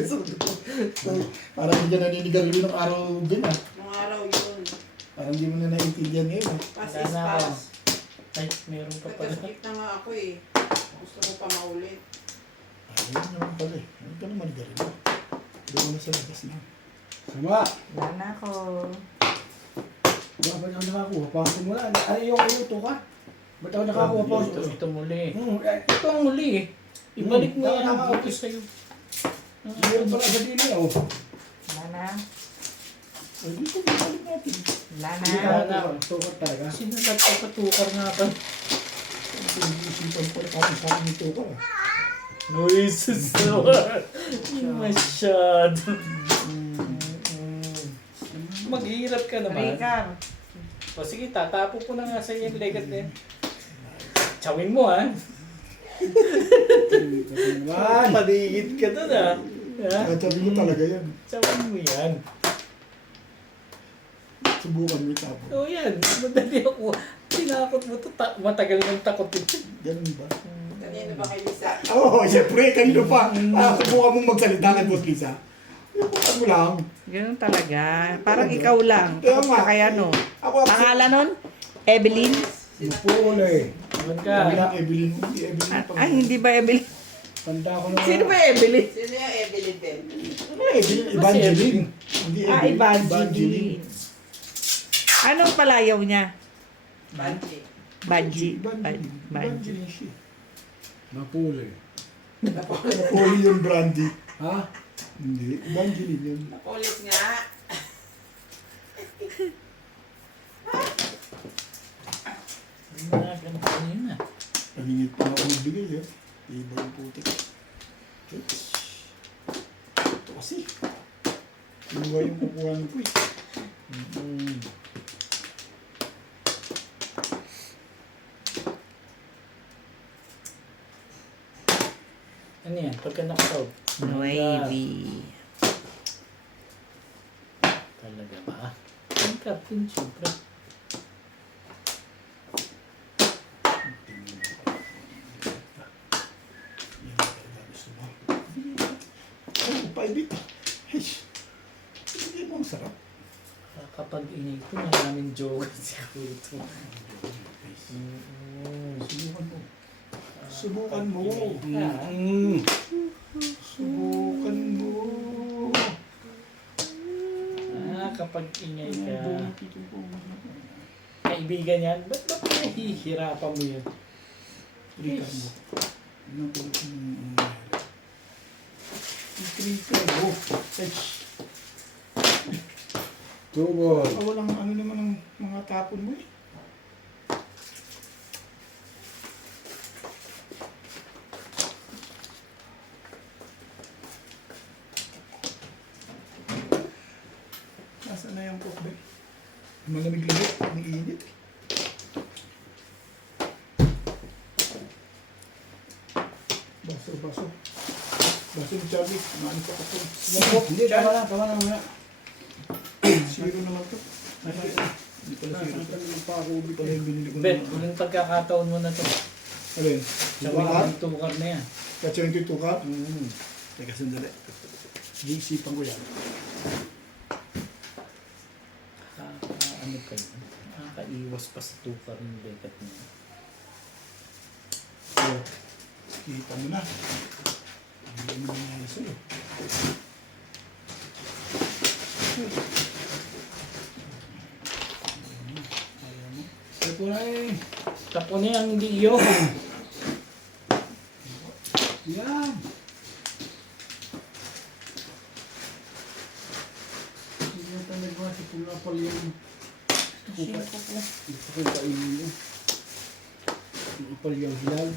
So, parang hindi ka naninigarilyo ng araw din ah. Nung araw yun. Parang hindi mo na naiintindihan ngayon ah. Pass Wala is na ako. pass. Ay, meron pa pala. Nagka-skip na nga ako eh. Gusto ko pa maulit. Ayun naman pala eh. Hindi ka na manigarilyo. Doon mo na sa labas na. Sama! Wala na ako. Wala ba ako nakakuha? Pasok mo na. Ano yung tuka? Ba't ako nakakuha pa? Ito muli. Ito Ito ang muli eh. Ibalik mo yan. Tama, Ito sa'yo. Meron pala sa dili oh. Wala na. Ay, dito balik natin. Wala Hindi na. ka tukat talaga. Sinalat ko patukar nga pa. Isipan ko rin kasi sa akin ito ko ah. Uy, susawa. Masyado. Maghihirap ka naman. Rikar. O sige, tatapo ko na nga sa iyo yung legat na yan. Tsawin mo ha. Naman! Paligid ka dun ha. Sabi mo talaga yan. Tsawin mo yan. Subukan mo itapo. O yan, madali ako. Tinakot mo to, matagal ng takot ito. Ganun ba? Kanino ba kay Lisa? Oo, siyempre, kanino pa? Subukan mong magsalita kay Boss Lisa. Subukan mo lang. Ganun talaga. Parang ikaw lang. Kaya Takot nga. ka kaya no. Ako, Pangalan nun? Evelyn? Mapuli. Iwan Kami ka. lang, Evelyn. Hindi Evelyn pa. Ay, hindi ba Evelyn? Tanda ko na. Sino ba Evelyn? Sino yung Evelyn Ben? Ano Evelyn? Evangeline. Hindi Ah, Evangeline. Anong palayaw niya? Banji. Banji. Evangeline. Banji. Evangeline siya. Mapuli. Napoli yung brandy. Ha? Hindi. Evangeline yun. Nakulit nga. Ganun kanina. Pangingit pa ako magbigay eh. Iba yung putik. Ito kasi. Iba yung kukuha ko eh. Ano yan? Pagka nakasaw. Nuevi. Talaga ba? Ang captain, syempre. Yan talaga gusto mo. Ay, paibig. Hindi mo ang sarap. Kapag inito, maraming joke siguro ito. Subukan mo. Subukan mo. Subukan mo. Kapag ingay ka, kaibigan yan, ba't ba pinahihirapan mo yun? Trikan mo. Ano po yung trikan mo. Tubol. Walang ano naman ang mga tapon mo eh. Nasaan na yung cook ba? Malamig-lamig, ang init. Baso, baso. Baso ni Charlie, kumain ka pa po. Hindi, tama na muna. Zero naman to. Hindi pala zero to. Hindi pala yung binili ko Bet, na. huling pagkakataon mo na to. Alin? Tsaka Tukar? yung tukar na yan. Katsa yung tukar? Teka, sandali. Iisipan ko yan. Ano kayo? Nakakaiwas pa sa tukar ng legat mo. So, kita mo na. Hindi mo nangyari sa'yo. Ayaw mo. Ay po na eh. Tapo na yung hindi iyo. Yan. Hindi na talaga si Pula pala yung gusto ko kainin mo. Yung ipal yung hilal.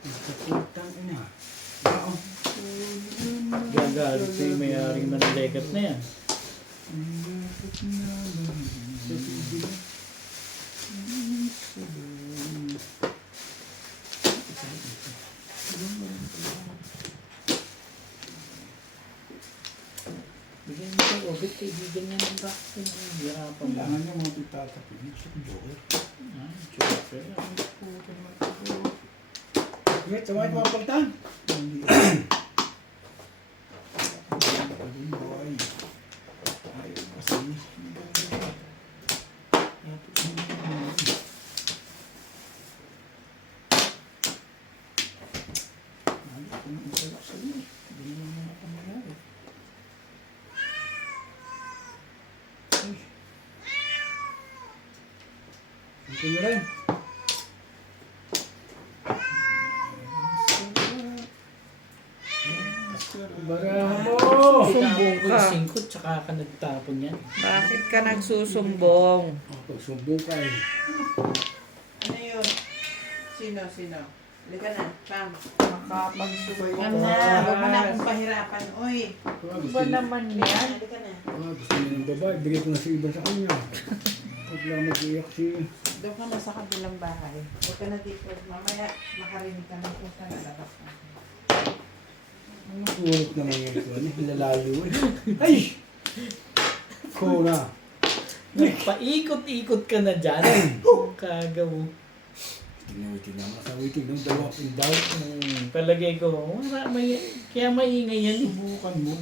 Ang sakitang ina. Wow. Gagalit ko yung may-aring manalegat na yan. Bigyan mo kayo, obit kaibigan niya ng bakit. Hirapan mo. Kailangan niya mga pitatapin. Gusto ko joker. Ah, joker. Wait, sa white mga pagtan. Hindi. Boy. Ayaw kasi. Ito nyo rin. Barahan mo! Sumbong Tinapon ko ka. yung 5 tsaka ka nagtapon yan. Bakit ka nagsusumbong? Pagsumbong ka eh. Ano yun? Sino? Halika na, Pam. Makapagsumbong Pam na, huwag mo na akong pahirapan. Uy, Ano ba naman yan? halika na. Gusto niya ng babae, bigay ko na sa iba sa kanya. Huwag lang mag-iyak si... Doon ka na sa kabilang bahay. Huwag ka na dito. Mamaya makarinig ka ng pusa na labas na. Ano purot naman yan ito? Ano? Lalayo eh. Ay! Ko na. Paikot-ikot ka na dyan. Kagaw. Tingnan mo. Nakawitin ng dalawa inbound. Palagay ko, kaya maingay yan eh. Subukan mo.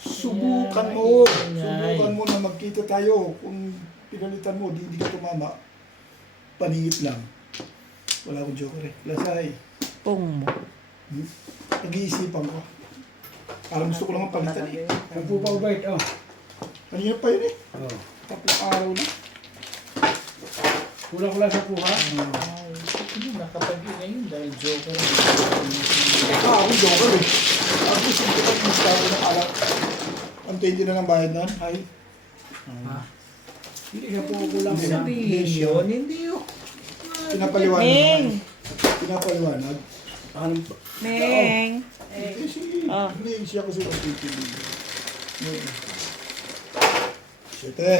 Subukan mo. Subukan mo na magkita tayo. Kung pinalitan mo, di ka tumama. Paningit lang. Wala akong joker eh. Lasay. Pong mo. Nag-iisipan ko. Parang gusto ko lang palitan eh. Sampu pa ubait, oh. Kanina pa yun eh. Oh. Tatlong araw na. Kulang-kulang sa puha. Nakapag-ingay yun dahil joker. Teka, ako joker eh. Ako gusto ko lang mas tao ng alam. Ang 20 na ng bayad na. Ay. Hindi siya po kulang. Sabihin yun, hindi yun. Pinapaliwanag Neng! naman. Pinapaliwanag. Neng! Ah. Hindi siya kasi ang 20. Siyete.